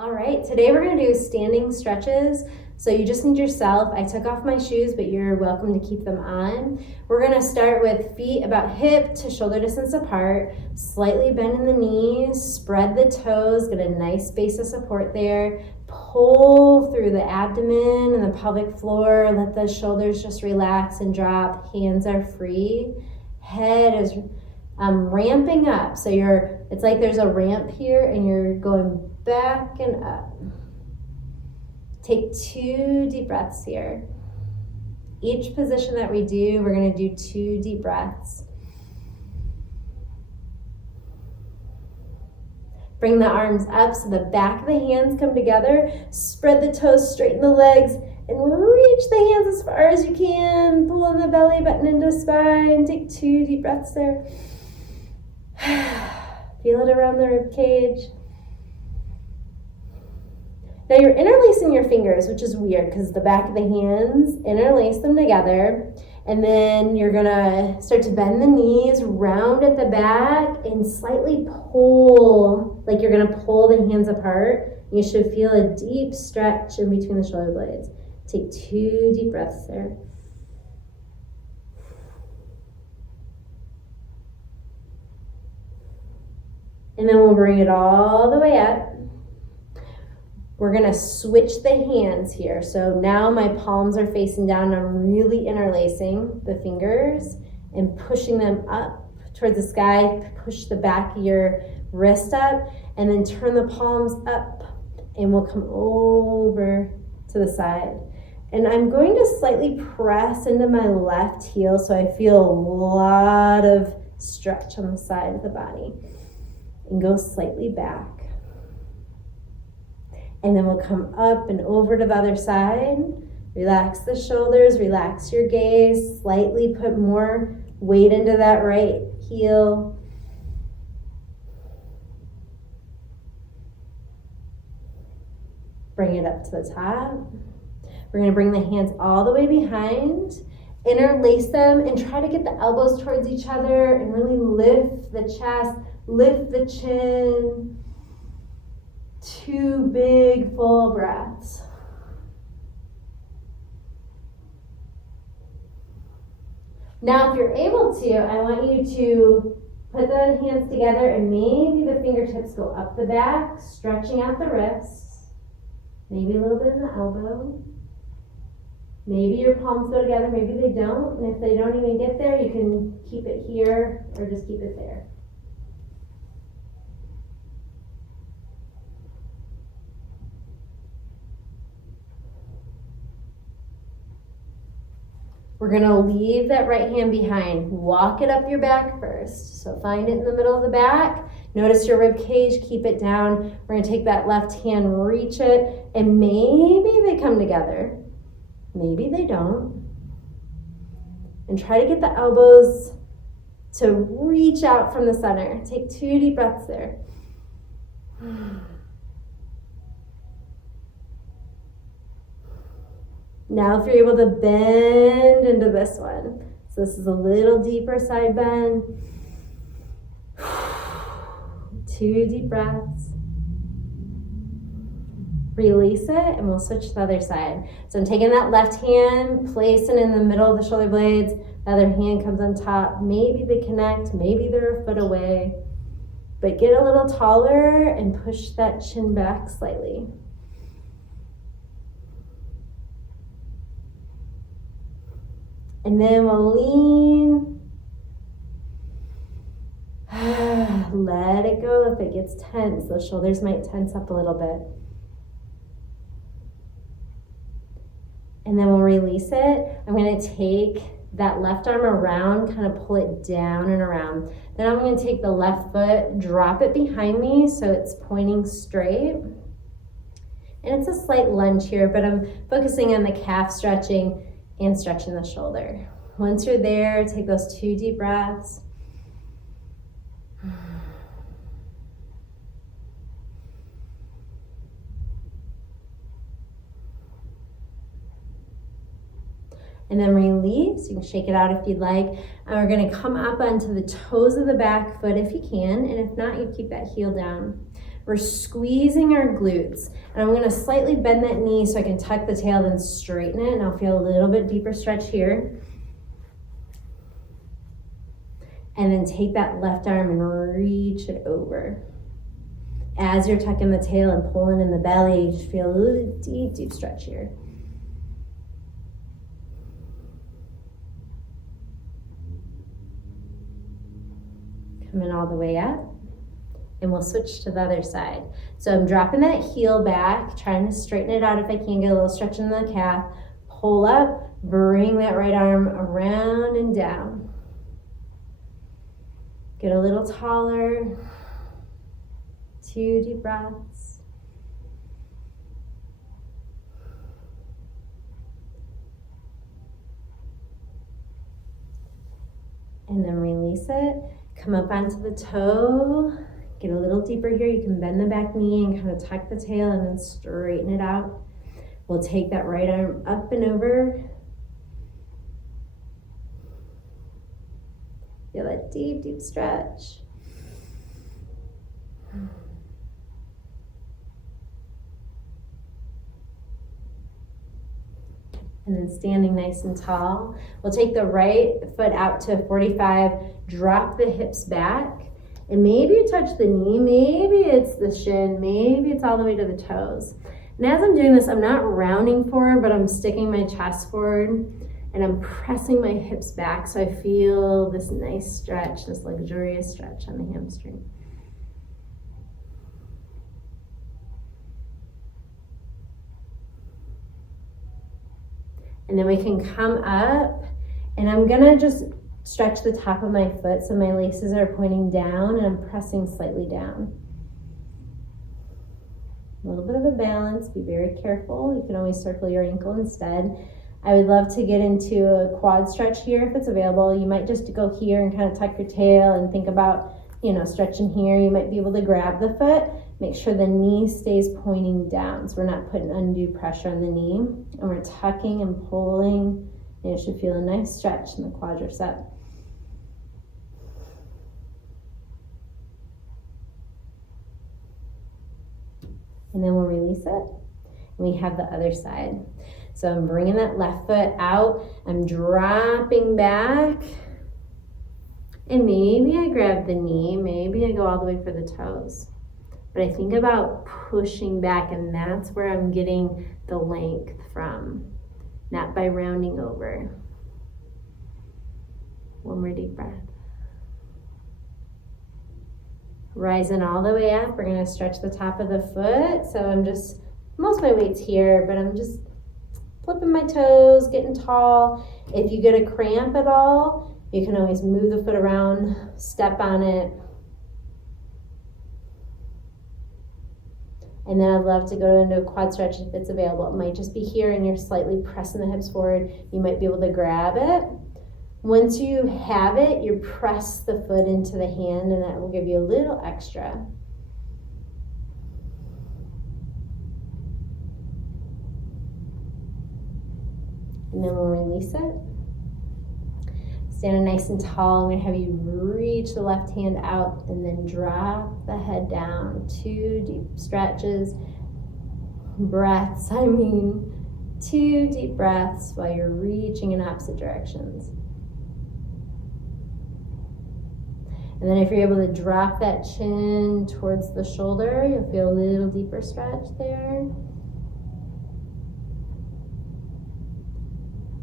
All right, today we're gonna do standing stretches. So you just need yourself. I took off my shoes, but you're welcome to keep them on. We're gonna start with feet about hip to shoulder distance apart, slightly bend in the knees, spread the toes, get a nice base of support there. Pull through the abdomen and the pelvic floor, let the shoulders just relax and drop, hands are free. Head is ramping up, so it's like there's a ramp here and you're going back and up. Take 2 deep breaths here. Each position that we do, we're going to do 2 deep breaths. Bring the arms up so the back of the hands come together. Spread the toes, straighten the legs, and reach the hands as far as you can. Pull on the belly button into spine. Take 2 deep breaths there. Feel it around the rib cage. Now you're interlacing your fingers, which is weird because the back of the hands, interlace them together. And then you're gonna start to bend the knees, round at the back, and slightly pull, like you're gonna pull the hands apart. You should feel a deep stretch in between the shoulder blades. Take 2 deep breaths there. And then we'll bring it all the way up. We're gonna switch the hands here. So now my palms are facing down. I'm really interlacing the fingers and pushing them up towards the sky. Push the back of your wrist up and then turn the palms up and we'll come over to the side. And I'm going to slightly press into my left heel so I feel a lot of stretch on the side of the body. And go slightly back. And then we'll come up and over to the other side. Relax the shoulders, relax your gaze, slightly put more weight into that right heel. Bring it up to the top. We're gonna bring the hands all the way behind, interlace them, and try to get the elbows towards each other and really lift the chest, lift the chin. 2 big full breaths. Now if you're able to, I want you to put the hands together and maybe the fingertips go up the back, stretching out the wrists. Maybe a little bit in the elbow. Maybe your palms go together, maybe they don't. And if they don't even get there, you can keep it here or just keep it there. We're gonna leave that right hand behind. Walk it up your back first. So find it in the middle of the back. Notice your rib cage, keep it down. We're gonna take that left hand, reach it, and maybe they come together. Maybe they don't. And try to get the elbows to reach out from the center. Take 2 deep breaths there. Now if you're able to bend into this one. So this is a little deeper side bend. 2 deep breaths. Release it and we'll switch to the other side. So I'm taking that left hand, placing it in the middle of the shoulder blades. The other hand comes on top. Maybe they connect, maybe they're a foot away. But get a little taller and push that chin back slightly. And then we'll lean. Let it go if it gets tense. Those shoulders might tense up a little bit. And then we'll release it. I'm going to take that left arm around, kind of pull it down and around. Then I'm going to take the left foot, drop it behind me so it's pointing straight. And it's a slight lunge here, but I'm focusing on the calf stretching and stretching the shoulder. Once you're there, take those 2 deep breaths. And then release. You can shake it out if you'd like. And we're gonna come up onto the toes of the back foot if you can, and if not, you keep that heel down. We're squeezing our glutes. And I'm gonna slightly bend that knee so I can tuck the tail, then straighten it, and I'll feel a little bit deeper stretch here. And then take that left arm and reach it over. As you're tucking the tail and pulling in the belly, you just feel a little deep, deep stretch here. Coming all the way up. And we'll switch to the other side. So I'm dropping that heel back, trying to straighten it out if I can, get a little stretch in the calf. Pull up, bring that right arm around and down. Get a little taller. 2 deep breaths. And then release it. Come up onto the toe. Get a little deeper here. You can bend the back knee and kind of tuck the tail and then straighten it out. We'll take that right arm up and over. Feel that deep, deep stretch. And then standing nice and tall. We'll take the right foot out to 45, drop the hips back, and maybe you touch the knee, maybe it's the shin, maybe it's all the way to the toes. And as I'm doing this, I'm not rounding forward, but I'm sticking my chest forward, and I'm pressing my hips back so I feel this nice stretch, this luxurious stretch on the hamstring. And then we can come up, and I'm gonna just stretch the top of my foot so my laces are pointing down and I'm pressing slightly down. A little bit of a balance, be very careful. You can always circle your ankle instead. I would love to get into a quad stretch here if it's available. You might just go here and kind of tuck your tail and think about, stretching here. You might be able to grab the foot. Make sure the knee stays pointing down so we're not putting undue pressure on the knee. And we're tucking and pulling, and you should feel a nice stretch in the quadricep. And then we'll release it. And we have the other side. So I'm bringing that left foot out. I'm dropping back. And maybe I grab the knee. Maybe I go all the way for the toes. But I think about pushing back, and that's where I'm getting the length from, not by rounding over. One more deep breath. Rising all the way up, we're gonna stretch the top of the foot. So most of my weight's here, but I'm just flipping my toes, getting tall. If you get a cramp at all, you can always move the foot around, step on it. And then I'd love to go into a quad stretch if it's available. It might just be here and you're slightly pressing the hips forward. You might be able to grab it. Once you have it, you press the foot into the hand, and that will give you a little extra. And then we'll release it. Standing nice and tall, I'm going to have you reach the left hand out and then drop the head down. 2 deep stretches, 2 deep breaths while you're reaching in opposite directions. And then if you're able to drop that chin towards the shoulder, you'll feel a little deeper stretch there.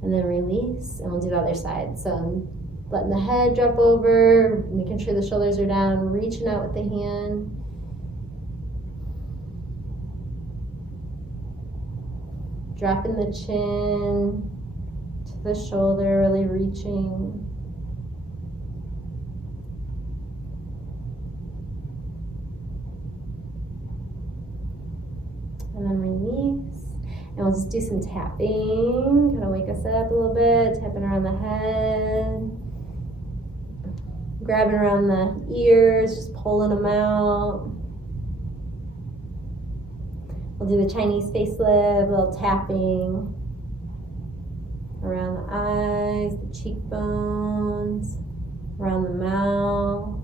And then release, and we'll do the other side. So I'm letting the head drop over, making sure the shoulders are down, reaching out with the hand. Dropping the chin to the shoulder, really reaching. And then release. And we'll just do some tapping, kind of wake us up a little bit, tapping around the head, grabbing around the ears, just pulling them out. We'll do the Chinese facelift, a little tapping around the eyes, the cheekbones, around the mouth.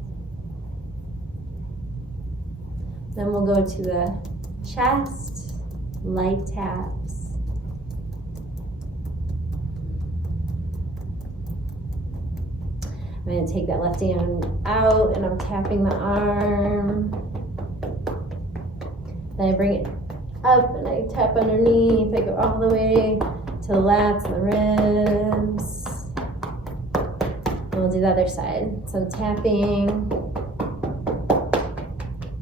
Then we'll go to the chest, light taps. I'm going to take that left hand out and I'm tapping the arm. Then I bring it up and I tap underneath. I go all the way to the lats and the ribs. And we'll do the other side. So I'm tapping.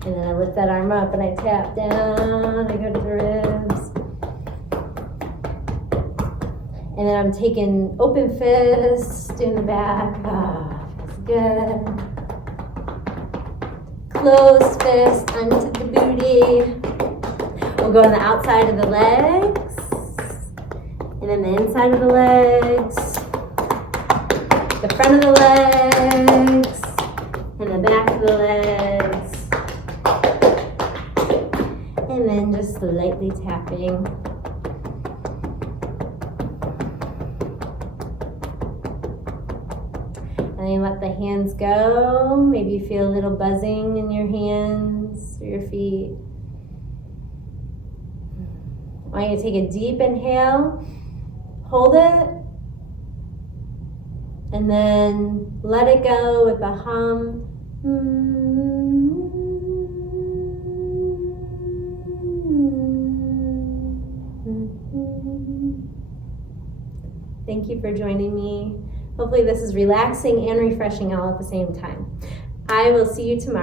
And then I lift that arm up and I tap down. I go to the ribs. And then I'm taking open fist, doing the back. Feels good. Closed fist onto the booty. We'll go on the outside of the legs. And then the inside of the legs. The front of the legs. And the back of the legs. And then just lightly tapping. And then let the hands go. Maybe you feel a little buzzing in your hands or your feet. I want you to take a deep inhale, hold it, and then let it go with a hum. Thank you for joining me. Hopefully this is relaxing and refreshing all at the same time. I will see you tomorrow.